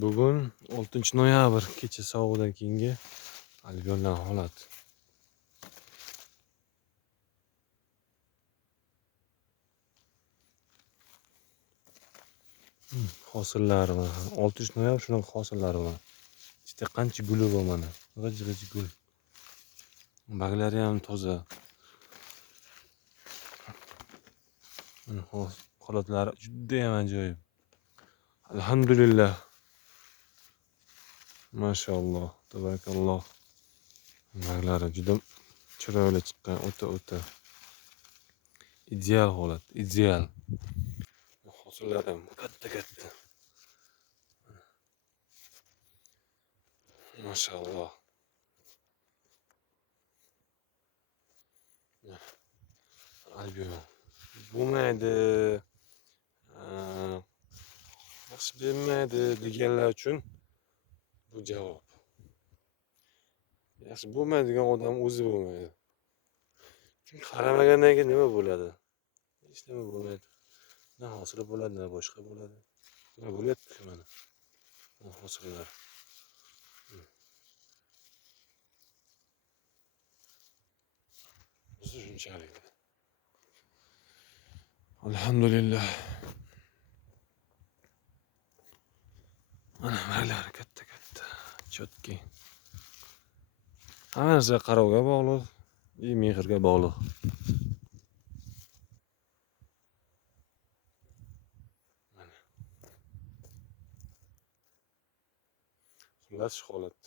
Bugun 6 noyabr kecha sovug'idan keyingi albyonlar holat. Hosillari mana 6 noyabr shunaqa hosillari bor. Ichida qancha guli bor mana. G'ij-g'ij gul. Baglari ham toza. Holatlari juda ham ajoyib. Alhamdulillah. Mashalloh, tabarakalloh. Baglari juda chiroyli chiqqan, o'ta ideal holat, ideal. Hosillari ham katta. Mashalloh. Albion. Bo'lmaydi. Yaxshi bermaydi deganlar uchun bu javob. Yaxshi bo'lmaydigan odam o'zi bo'lmaydi. Chunki qaramagandan keyin nima bo'ladi? Hech nima bo'lmaydi. Na hosili bo'ladi, na boshqa bo'ladi. Nima bo'lyapti mana? Hosillar. O'zi shunchalik. Alhamdulillah. Mana baglari katta. Chotki. Hamma narsa qarovga bog'liq, mehrga bog'liq. Mana. Xullas holat.